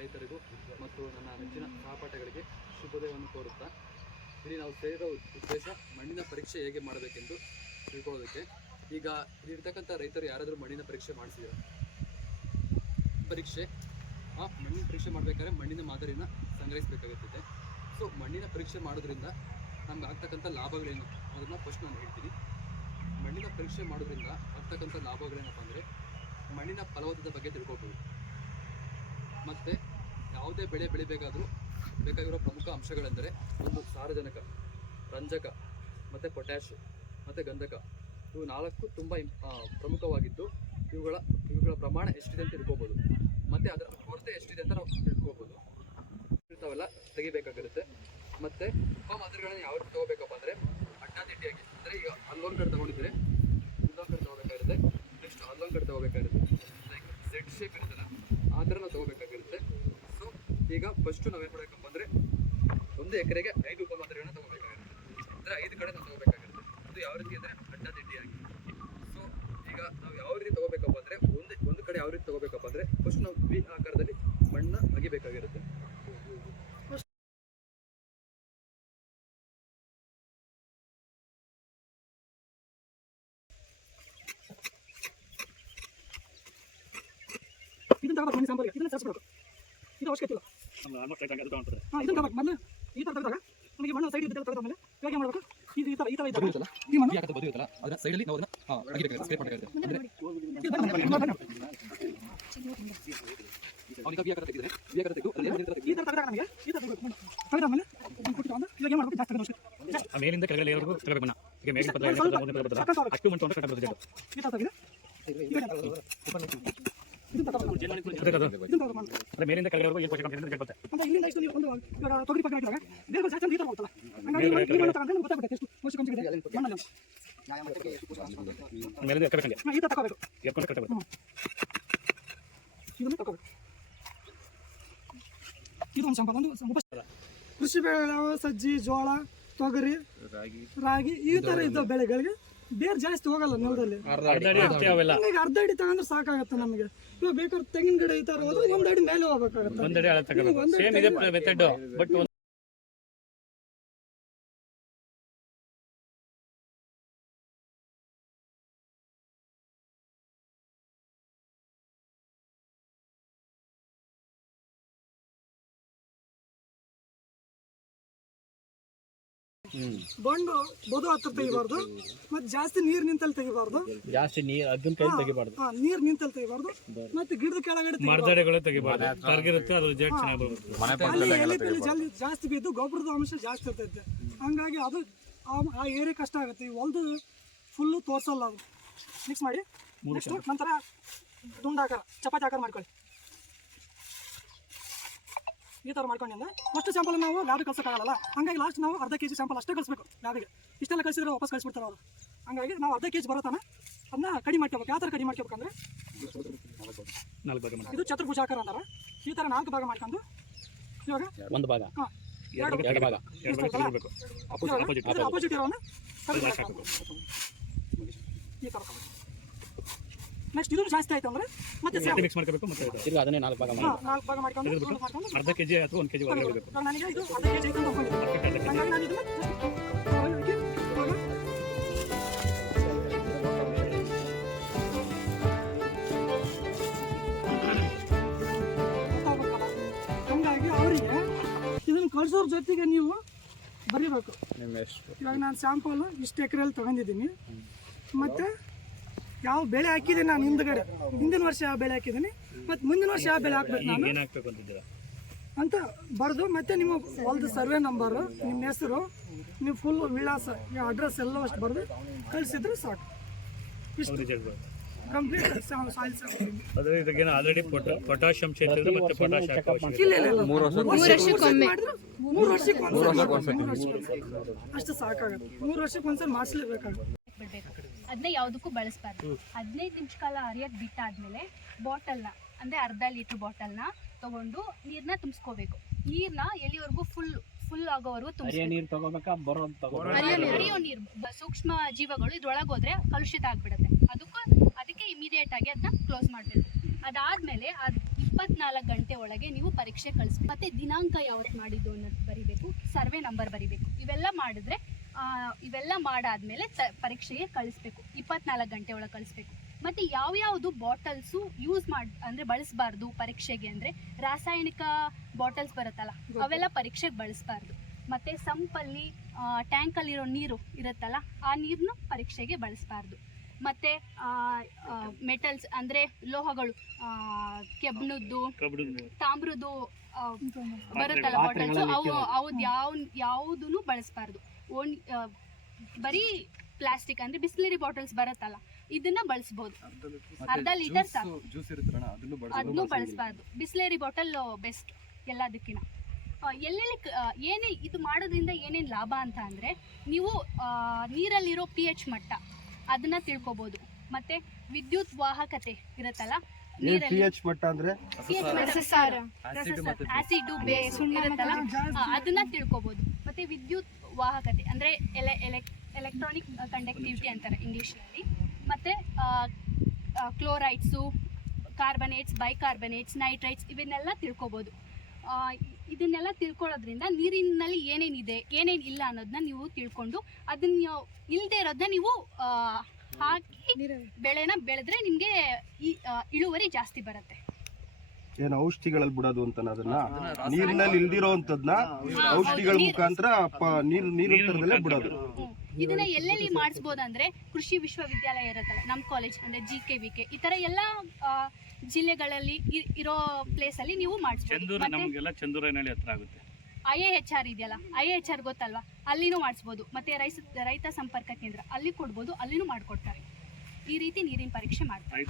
ರೈತರಿಗೂ ಮತ್ತು ನನ್ನ ನೆಚ್ಚಿನ ಸಹಪಾಠಿಗಳಿಗೆ ಶುಭೋದಯವನ್ನು ಕೋರುತ್ತಾ, ಇಲ್ಲಿ ನಾವು ಸೇರಿದ ಉದ್ದೇಶ ಮಣ್ಣಿನ ಪರೀಕ್ಷೆ ಹೇಗೆ ಮಾಡಬೇಕೆಂದು ತಿಳ್ಕೊಳ್ಳೋದಕ್ಕೆ. ಈಗ ಇಲ್ಲಿರ್ತಕ್ಕಂಥ ರೈತರು ಯಾರಾದರೂ ಮಣ್ಣಿನ ಪರೀಕ್ಷೆ ಮಾಡಿಸಿದ್ರು, ಮಣ್ಣಿನ ಪರೀಕ್ಷೆ ಮಾಡಬೇಕಾದ್ರೆ ಮಣ್ಣಿನ ಮಾದರಿನ ಸಂಗ್ರಹಿಸಬೇಕಾಗುತ್ತದೆ. ಸೊ ಮಣ್ಣಿನ ಪರೀಕ್ಷೆ ಮಾಡೋದ್ರಿಂದ ನಮ್ಗೆ ಆಗ್ತಕ್ಕಂಥ ಲಾಭಗಳೇನು ಅದನ್ನು ಫಸ್ಟ್ ನಾನು ಹೇಳ್ತೀನಿ. ಮಣ್ಣಿನ ಪರೀಕ್ಷೆ ಮಾಡೋದ್ರಿಂದ ಆಗ್ತಕ್ಕಂಥ ಲಾಭಗಳೇನಪ್ಪ ಅಂದರೆ, ಮಣ್ಣಿನ ಫಲವತ್ತತೆ ಬಗ್ಗೆ ತಿಳ್ಕೊಬೋದು. ಮತ್ತು ಯಾವುದೇ ಬೆಳೆ ಬೆಳಿಬೇಕಾದರೂ ಬೇಕಾಗಿರೋ ಪ್ರಮುಖ ಅಂಶಗಳೆಂದರೆ ಒಂದು ಸಾರಜನಕ, ರಂಜಕ ಮತ್ತು ಪೊಟ್ಯಾಶ್ ಮತ್ತು ಗಂಧಕ. ಇವು 4 ತುಂಬ ಪ್ರಮುಖವಾಗಿದ್ದು ಇವುಗಳ ಪ್ರಮಾಣ ಎಷ್ಟಿದೆ ಅಂತ ತಿಳ್ಕೊಬೋದು. ಮತ್ತು ಅದರ ಕೊರತೆ ಎಷ್ಟಿದೆ ಅಂತ ನಾವು ತಿಳ್ಕೊಬೋದು. ಇಂಥವೆಲ್ಲ ತೆಗಿಬೇಕಾಗಿರುತ್ತೆ. ಮತ್ತು ಮಾದರಿಗಳನ್ನು ಯಾವ ರೀತಿ ತೊಗೋಬೇಕಪ್ಪ ಅಂದರೆ, ಅಡ್ಡಾದಿಡ್ಡಿಯಾಗಿ, ಅಂದರೆ ಈಗ ಅಲ್ಲೊಂದು ಕಡೆ ತೊಗೊಂಡಿದ್ರೆ ಇಲ್ಲೊಂದು ಕಡೆ ತೊಗೋಬೇಕಾಗಿರುತ್ತೆ, ನೆಕ್ಸ್ಟ್ ಅಲ್ಲೊಂದು ಕಡೆ ತೊಗೋಬೇಕಾಗಿರುತ್ತೆ. ಲೈಕ್ ಝೆಡ್ ಶೇಪ್ ಇರುತ್ತಲ್ಲ, ಆ ಥರ ನಾವು ತೊಗೋಬೇಕಾಗಿರುತ್ತೆ. ಸೊ ಈಗ ಫಸ್ಟು ನಾವೇನು ಮಾಡಬೇಕಪ್ಪ ಅಂದರೆ, 1 ಎಕರೆಗೆ 5 ಉಪಮಾದರಿಗಳನ್ನು ತೊಗೋಬೇಕಾಗಿರುತ್ತೆ. ಅಂದರೆ 5 ಕಡೆ ನಾವು ತೊಗೋಬೇಕಾಗಿರುತ್ತೆ. ಅದು ಯಾವ ರೀತಿ ಅಂದರೆ ಅಡ್ಡಾದಿಡ್ಡಿಯಾಗಿ. ಸೊ ಈಗ ನಾವು ಯಾವ ರೀತಿ ತೊಗೋಬೇಕಪ್ಪ ಅಂದರೆ, ಒಂದು ಕಡೆ ಯಾವ ರೀತಿ ತೊಗೋಬೇಕಪ್ಪ ಅಂದರೆ, ಫಸ್ಟ್ ನಾವು ವಿ ಆಕಾರದಲ್ಲಿ ಮಣ್ಣು ಅಗಿಬೇಕಾಗಿರುತ್ತೆ. ಇದನ್ನ ಸಾಂಬಾರಿಗೆ ಇದನ್ನ ತರಿಸ್ಬೇಕು. ಇದು ಅವಶ್ಯಕತೆ ಇಲ್ಲ. ಇದನ್ನ ತಗೋಬೇಕು. ಮೊದಲು ಈ ಥರ ತೆಗೆದಾಗ ನಮಗೆ ಮಣ್ಣು ಸೈಡ್ ಇದ್ದಲ್ಲಿ ತೆಗೆದ ಮೇಲೆ ಹೇಗೆ ಮಾಡಬೇಕು, ಈ ಥರ ಇದ್ದಾಗ ಈ ಮಣ್ಣು ಯಾಕಂತ ಬದಿಯುತ್ತಲ್ಲ, ಅದರ ಸೈಡಲ್ಲಿ ನಾವು ಅದನ್ನ ಅಗಿಬೇಕಾಗುತ್ತೆ, ಸ್ಪ್ರೇ ಮಾಡಬೇಕಾಗುತ್ತೆ. ಅಂದರೆ ಅವನಿಗೆ ವಿ ಆಕಾರ ತೆಗೆದು ಈ ಥರ ತೆಗೆದಾಗ ನಮಗೆ ಈ ಥರ ತೆಗೆದು ತೆಗೆದ ಮೇಲೆ ಕೊಟ್ಟಿಕೊಂಡು ಇವಾಗ ಏನು ಮಾಡಬೇಕು, ಜಾಸ್ತಿ ತೆಗೆದು ಮೇಲಿಂದ ಕೆಳಗಡೆ ಲೇಯರ್ವರೆಗೂ ತೆಗೆಬೇಕು ಮಣ್ಣು. ಈಗ ಮೇಲಿನ ಪತ್ರ ಅಷ್ಟು ಮಣ್ಣು ತೊಗೊಂಡು ಕಟ್ಟ ಬರ್ತದೆ. ಈ ಥರ ತೆಗೆದು ಮೇಲಿಂದ ಕೆಳಗಡೆವರೆಗೂ ಏನು ಪೋಷಕಾಂಶ ಅಂತ ಕೇಳ್ಬತ್ತೆ. ಅಂತ ಇಲ್ಲಿಂದ ಇಷ್ಟು ನೀವು ಒಂದು ತೊಗರಿ ಪಕ್ಕ ಹಾಕಿದಾಗ ಬೇರೆ ಜಾಸ್ತಿ ಈ ಥರ ಹೋಗ್ತಲ್ಲ. ಹಾಗಾಗಿ ಈ ಮಣ್ಣು ತಗೊಂಡ್ರೆ ನಮ್ಗೆ ಗೊತ್ತಾಗುತ್ತೆ ಎಷ್ಟು ಪೋಷಕಾಂಶ ಇದೆ ಮಣ್ಣಲ್ಲಿ. ಮೇಲಿಂದ ಎಕ್ಕಬೇಕಂಗೆ ಈ ಥರ ತಗೋಬೇಕು, ಎಕ್ಕೊಂಡು ಕಟ್ಟ ಬರುತ್ತೆ. ಇದನ್ನು ತಗೋಬೇಕು. ಇದು ಒಂದು ಸಂಪದ, ಒಂದು ಕೃಷಿ ಬೆಳೆ ಸಜ್ಜಿ, ಜೋಳ, ತೊಗರಿ, ರಾಗಿ ಈ ಥರ ಇದ್ದ ಬೆಳೆಗಳಿಗೆ ಬೇರೆ ಜಾಸ್ತಿ ಹೋಗಲ್ಲ ನೆಲದಲ್ಲಿ. ಅರ್ಧ ಅಡಿ ತಗೊಂಡ್ರೆ ಸಾಕಾಗತ್ತೆ ನಮಗೆ. ಇವಾಗ ಬೇಕಾದ್ರೆ ತೆಂಗಿನ ಗಿಡ ಈ ತರ ಹೋದ್ರೆ 1 ಅಡಿ ಮೇಲೆ ಹೋಗ್ಬೇಕಾಗತ್ತೆ. ಬಂಡು ಬದು ಹತ್ರ ತೆಗಿಬಾರ್ದು, ಮತ್ತೆ ಜಾಸ್ತಿ ನೀರ್ ನಿಂತಲ್ಲಿ ತೆಗಿಬಾರ್ದು, ಜಾಸ್ತಿ ನೀರು ಅದನ್ನ ಕೈ ತೆಗಿಬಾರ್ದು, ನೀರ್ ನಿಂತಲ್ಲಿ ತೆಗಿಬಾರ್ದು, ಮತ್ತೆ ಗಿಡದ ಕೆಳಗಡೆ ಮರದಡೆಗಳು ತೆಗಿಬಾರ್ದು. ತರಗಿರುತ್ತೆ, ಅದು ಜೇಟ್ ಚೆನ್ನಾಗಿ ಬರುತ್ತೆ. ಅಲ್ಲಿ ಎಲೆ ಜಲ್ದಿ ಜಾಸ್ತಿ ಬಿದ್ದು ಗೊಬ್ಬರದ ಅಂಶ ಜಾಸ್ತಿ ಇರ್ತೈತೆ. ಹಂಗಾಗಿ ಅದು ಆ ಏರಿಯಾ ಕಷ್ಟ ಆಗುತ್ತೆ. ಈ ಹೊಲ್ದು ಫುಲ್ಲು ತೋರ್ಸಲ್ಲ, ಅದು ಮಿಕ್ಸ್ ಮಾಡಿ ನೆಕ್ಸ್ಟ್ ನಂತರ ದುಂಡಾಕಾರ ಚಪಾತಿ ಆಕಾರ ಮಾಡ್ಕೊಳ್ಳಿ. ಈ ಥರ ಮಾಡ್ಕೊಂಡಿಂದ ಫಸ್ಟ್ ಸ್ಯಾಂಪಲ್ ನಾವು ಲ್ಯಾಬ್ಗೆ ಕಳ್ಸೋಕ್ಕಾಗಲ್ಲ. ಹಂಗಾಗಿ ಲಾಸ್ಟ್ ನಾವು ಅರ್ಧ ಕೆಜಿ ಸ್ಯಾಂಪಲ್ ಅಷ್ಟೇ ಕಳಿಸ್ಬೇಕು ಲ್ಯಾಬ್ಗೆ. ಇಷ್ಟೆಲ್ಲ ಕಳಿಸಿದ್ರೆ ವಾಪಸ್ ಕಳಿಸ್ಬಿಡ್ತಾರೆ ಅವರು. ಹಂಗಾಗಿ ನಾವು ಅರ್ಧ ಕೆಜಿ ಬರೋತಾನೆ ಅದನ್ನ ಕಡಿಮೆ ಮಾಡ್ಕೋಬೇಕು. ಯಾವ ಥರ ಕಡಿಮೆ ಮಾಡ್ಕೋಬೇಕಂದ್ರೆ, ಇದು ಚತುರ್ಭುಜಾಕಾರ ಅಂತಾರೆ. ಈ ಥರ 4 ಭಾಗ ಮಾಡ್ಕೊಂಡು ಇವಾಗ ಒಂದು ಭಾಗ, ಎರಡು ಭಾಗ ಅಪೋಸಿಟ್ ಇರೋನ ಈ ಥರ. ನೆಕ್ಸ್ಟ್ ಇದು ಜಾಸ್ತಿ ಆಯ್ತು ಅಂದ್ರೆ ಮತ್ತೆ ಮಿಕ್ಸ್ ಮಾಡ್ಕೋಬೇಕು. ಮತ್ತೆ ಅದನ್ನೇ 4 ಭಾಗ ಮಾಡ್ಕೊಂಡು ಅರ್ಧ ಕೆಜಿ ಅಥವಾ 1 ಕೆಜಿ ಒಳಗೆ ಇರಬೇಕು. ನನಗೆ ಇದು ಅರ್ಧ ಕೆಜಿ ಐತೆ ಅಂತ ಅನ್ಕೊಂಡಿದ್ದೀನಿ. ಹಂಗಾಗಿ ನಾನು ಇದನ್ನ ಹಂಗಾಗಿ ಅವರಿಗೆ ಇದನ್ನ ಕಳ್ಸೋರ ಜೊತೆಗೆ ನೀವು ಬರೀಬೇಕು. ಇವಾಗ ನಾನು ಸ್ಯಾಂಪಲ್ ಇಷ್ಟು ಎಕರೆಯಲ್ಲಿ ತಗೊಂಡಿದ್ದೀನಿ, ಮತ್ತು ಯಾವ ಬೆಳೆ ಹಾಕಿದ್ದೀನಿ ನಾನು ಹಿಂದಿನ ವರ್ಷ ಯಾವ ಬೆಳೆ ಹಾಕಿದ್ದೀನಿ, ಮತ್ತು ಮುಂದಿನ ವರ್ಷ ಯಾವ ಬೆಳೆ ಹಾಕ್ಬೇಕು ನಾನು ಅಂತ ಬರೆದು, ಮತ್ತು ನಿಮ್ಮ ಹೊಲದ ಸರ್ವೆ ನಂಬರು, ನಿಮ್ಮ ಹೆಸರು, ನೀವು ಫುಲ್ ವಿಳಾಸ, ಅಡ್ರೆಸ್ ಎಲ್ಲ ಅಷ್ಟು ಬರೆದು ಕಳಿಸಿದ್ರೆ ಸಾಕು. ಇಷ್ಟು complete soil sample. Already potassium ಕ್ಷೇತ್ರ ಮತ್ತು ಪೊಟ್ಯಾಷಿಯಂ ಇಲ್ಲ 3 ವರ್ಷಕ್ಕೆ ಅಷ್ಟು ಸಾಕಾಗುತ್ತೆ. 3 ವರ್ಷಕ್ಕೆ ಒಂದ್ಸಲ ಮಾಡಿಸ್ಲೇಬೇಕಾಗುತ್ತೆ. ಅದನ್ನ ಯಾವುದಕ್ಕೂ ಬಳಸಬಾರ್ದು. 15 ನಿಮಿಷ ಕಾಲ ಅರಿಯಕ್ಕೆ ಬಿಟ್ಟಾದ್ಮೇಲೆ ಬಾಟಲ್ನ, ಅಂದರೆ ಅರ್ಧ ಲೀಟ್ರ್ ಬಾಟಲ್ನ ತಗೊಂಡು ನೀರನ್ನ ತುಂಬಿಸ್ಕೋಬೇಕು. ನೀರನ್ನ ಎಲ್ಲಿವರೆಗೂ ಫುಲ್ ಆಗೋವರೆಗೂ ಹರಿಯೋ ನೀರು, ಸೂಕ್ಷ್ಮ ಜೀವಗಳು ಇದ್ರೊಳಗೆ ಹೋದ್ರೆ ಕಲುಷಿತ ಆಗ್ಬಿಡುತ್ತೆ. ಅದಕ್ಕೆ ಇಮಿಡಿಯೇಟ್ ಆಗಿ ಅದನ್ನ ಕ್ಲೋಸ್ ಮಾಡಬೇಕು. ಅದಾದ್ಮೇಲೆ ಅದು 24 ಗಂಟೆ ಒಳಗೆ ನೀವು ಪರೀಕ್ಷೆ ಕಳಿಸ್ಬೇಕು. ಮತ್ತೆ ದಿನಾಂಕ ಯಾವತ್ತು ಮಾಡಿದ್ದು ಅನ್ನೋದು ಬರಿಬೇಕು, ಸರ್ವೆ ನಂಬರ್ ಬರಿಬೇಕು. ಇವೆಲ್ಲ ಮಾಡಿದ್ರೆ ಇವೆಲ್ಲ ಮಾಡಾದ್ಮೇಲೆ ಪರೀಕ್ಷೆಗೆ ಕಳಿಸ್ಬೇಕು. 24 ಗಂಟೆ ಒಳಗೆ ಕಳಿಸ್ಬೇಕು. ಮತ್ತೆ ಯಾವ್ಯಾವುದು ಬಾಟಲ್ಸು ಅಂದ್ರೆ ಬಳಸಬಾರ್ದು ಪರೀಕ್ಷೆಗೆ ಅಂದ್ರೆ ರಾಸಾಯನಿಕ ಬಾಟಲ್ಸ್ ಬರುತ್ತಲ್ಲ ಅವೆಲ್ಲ ಪರೀಕ್ಷೆಗೆ ಬಳಸಬಾರ್ದು. ಮತ್ತೆ ಸಂಪಲ್ಲಿ ಟ್ಯಾಂಕಲ್ಲಿರೋ ನೀರು ಇರುತ್ತಲ್ಲ ಆ ನೀರನ್ನು ಪರೀಕ್ಷೆಗೆ ಬಳಸಬಾರ್ದು. ಮತ್ತು ಮೆಟಲ್ಸ್ ಅಂದರೆ ಲೋಹಗಳು, ಕೆಬ್ಣದ್ದು, ತಾಮ್ರದ್ದು ಬರುತ್ತಲ್ಲ ಬಾಟಲ್ಸು, ಅವ್ದು ಯಾವುದೂ ಬಳಸಬಾರ್ದು. ಬರೀ ಪ್ಲಾಸ್ಟಿಕ್ ಅಂದರೆ ಬಿಸ್ಲರಿ ಬಾಟಲ್ಸ್ ಬರುತ್ತಲ್ಲ ಇದನ್ನ ಬಳಸ್ಬೋದು. ಅರ್ಧ ಲೀಟರ್ ಸಾಕು, ಅದನ್ನು ಬಳಸಬಾರ್ದು. ಬಿಸ್ಲರಿ ಬಾಟಲ್ ಬೆಸ್ಟ್ ಎಲ್ಲದಕ್ಕಿಂತ. ಎಲ್ಲೆಲ್ಲಿ ಏನೇ ಇದು ಮಾಡೋದ್ರಿಂದ ಏನೇನು ಲಾಭ ಅಂತ ಅಂದರೆ ನೀವು ನೀರಲ್ಲಿರೋ pH ಮಟ್ಟ ಅದನ್ನ ತಿಳ್ಕೊಬೋದು. ಮತ್ತೆ ವಿದ್ಯುತ್ ವಾಹಕತೆ ಇರುತ್ತಲ್ಲ ನೀರಲ್ಲಿ, ಆಸಿಡ್ ಬೇಸ್ ಇರುತ್ತಲ್ಲ ಅದನ್ನ ತಿಳ್ಕೊಬೋದು. ಮತ್ತೆ ವಿದ್ಯುತ್ ವಾಹಕತೆ ಅಂದರೆ ಎಲೆಕ್ಟ್ರಾನಿಕ್ ಕಂಡಕ್ಟಿವಿಟಿ ಅಂತಾರೆ ಇಂಗ್ಲೀಷ್ನಲ್ಲಿ. ಮತ್ತು ಕ್ಲೋರೈಡ್ಸು, ಕಾರ್ಬನೇಟ್ಸ್, ಬೈಕಾರ್ಬನೇಟ್ಸ್, ನೈಟ್ರೈಟ್ಸ್ ಇವನ್ನೆಲ್ಲ ತಿಳ್ಕೊಬೋದು. ಇದನ್ನೆಲ್ಲ ತಿಳ್ಕೊಳ್ಳೋದ್ರಿಂದ ನೀರಿನಲ್ಲಿ ಏನೇನಿದೆ ಏನೇನು ಇಲ್ಲ ಅನ್ನೋದನ್ನ ನೀವು ತಿಳ್ಕೊಂಡು ಅದನ್ನ ಇಲ್ಲದೆ ಇರೋದನ್ನ ನೀವು ಹಾಕಿ ಬೆಳೆನ ಬೆಳೆದ್ರೆ ನಿಮಗೆ ಇಳುವರಿ ಜಾಸ್ತಿ ಬರುತ್ತೆ. ಏನು ಔಷಧಿಗಳಲ್ಲಿ ಬಿಡೋದು ಅಂತ ಅದನ್ನ ನೀರಿನಲ್ಲಿ ಇಲ್ದಿರೋಂಥದ್ನ ಔಷಧಿಗಳ ಮುಖಾಂತರ ನೀರಿನಲ್ಲೇ ಬಿಡೋದು. ಇದನ್ನ ಎಲ್ಲೆಲ್ಲಿ ಮಾಡಿಸ್ಬೋದಂದ್ರೆ ಕೃಷಿ ವಿಶ್ವವಿದ್ಯಾಲಯ ಇರುತ್ತಲ್ಲ ನಮ್ಮ ಕಾಲೇಜ್ ಅಂದ್ರೆ GKVK ಈ ತರ ಎಲ್ಲ ಜಿಲ್ಲೆಗಳಲ್ಲಿ ಇರೋ ಪ್ಲೇಸ್ ಅಲ್ಲಿ ನೀವು ಮಾಡಿಸ್ಬೋದು. IIHR ಇದೆಯಲ್ಲ, IIHR ಗೊತ್ತಲ್ವಾ, ಅಲ್ಲಿನೂ ಮಾಡಿಸ್ಬೋದು. ಮತ್ತೆ ರೈತ ಸಂಪರ್ಕ ಕೇಂದ್ರ ಅಲ್ಲಿ ಕೊಡ್ಬೋದು, ಅಲ್ಲಿನೂ ಮಾಡ್ಕೊಡ್ತಾರೆ. ಈ ರೀತಿ ನೀರಿನ ಪರೀಕ್ಷೆ ಮಾಡ್ತಾರೆ.